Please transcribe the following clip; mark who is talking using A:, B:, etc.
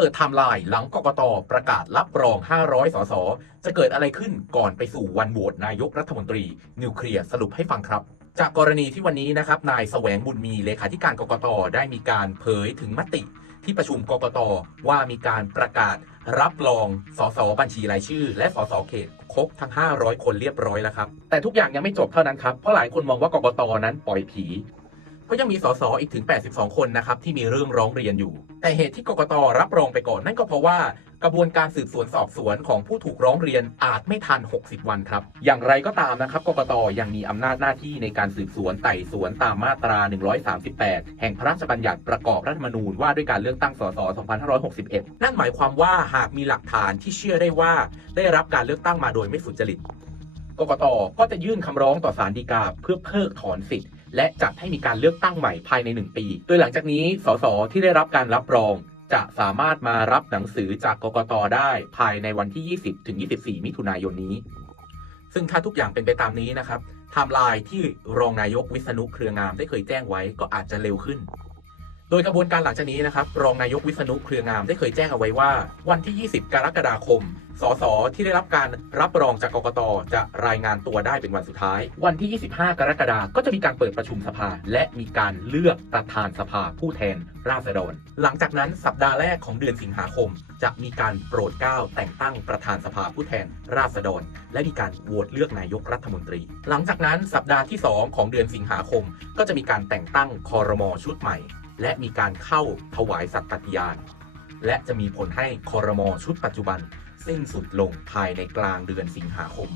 A: เปิดไทม์ไลน์หลังกกตประกาศรับรอง 500 สส จะเกิดอะไรขึ้นก่อนไปสู่วันโหวตนายกรัฐมนตรี นิวเคลียร์สรุปให้ฟังครับ จากกรณีที่วันนี้นะครับนายแสวงบุญมีเลขาธิการกกตได้มีการเผยถึงมติที่ประชุมกกตว่ามีการประกาศรับรองสสบัญชีรายชื่อ และสสเขตครบทั้ง 500 คนเรียบร้อยแล้วครับ แต่ทุกอย่างยังไม่จบเท่านั้นครับ เพราะหลายคนมองว่ากกตนั้นปล่อยผี เพราะยังมีสสอีกถึง 82 คนนะครับที่มีเรื่องร้องเรียนอยู่ แต่เหตุที่กกตรับรองไปก่อนนั่นก็เพราะว่ากระบวนการสืบสวนสอบสวนของผู้ถูกร้องเรียนอาจไม่ทัน 60 วันครับ อย่างไรก็ตามนะครับกกตยังมีอำนาจหน้าที่ในการสืบสวนไต่สวนตามมาตรา 138 แห่งพระราชบัญญัติประกอบรัฐธรรมนูญว่าด้วยการเลือกตั้งสส 2561 นั่นหมายความว่าหากมีหลักฐานที่เชื่อได้ว่า ได้รับการเลือกตั้งมาโดยไม่สุจริตกกตก็จะยื่นคำร้องต่อศาลฎีกาเพื่อเพิกถอนสิทธิ์ และจัดให้มีการเลือกตั้งใหม่ภายใน 1 ปี โดยหลังจากนี้ สส ที่ได้รับการรับรอง จะสามารถมารับหนังสือจากกกตได้ภายในวันที่ 20ถึง24 มิถุนายนนี้ ซึ่งถ้าทุกอย่างเป็นไปตามนี้นะครับไทม์ไลน์ที่รองนายกวิษณุเครืองามได้เคยแจ้งไว้ก็อาจจะเร็วขึ้น โดยกระบวนการหลังจากนี้นะครับ รองนายกวิษณุเครืองามได้เคยแจ้งเอาไว้ว่า วันที่ 20 กรกฎาคม สส ที่ได้รับการรับรองจากกกต จะรายงานตัวได้เป็นวันสุดท้าย วันที่ 25 กรกฎาคมก็จะมีการเปิดประชุมสภา และมีการเลือกประธานสภาผู้แทนราษฎร หลังจากนั้นสัปดาห์แรกของเดือนสิงหาคม จะมีการโปรดเกล้าแต่งตั้งประธานสภาผู้แทนราษฎร และมีการโหวตเลือกนายกรัฐมนตรี หลังจากนั้นสัปดาห์ที่ 2 ของเดือนสิงหาคม ก็จะมีการแต่งตั้งคอรมอชุดใหม่ และมีการเข้าถวายสัตย์ปฏิยาณและจะมีผลให้คอรมอชุดปัจจุบัน สิ้นสุดลงภายในกลางเดือนสิงหาคม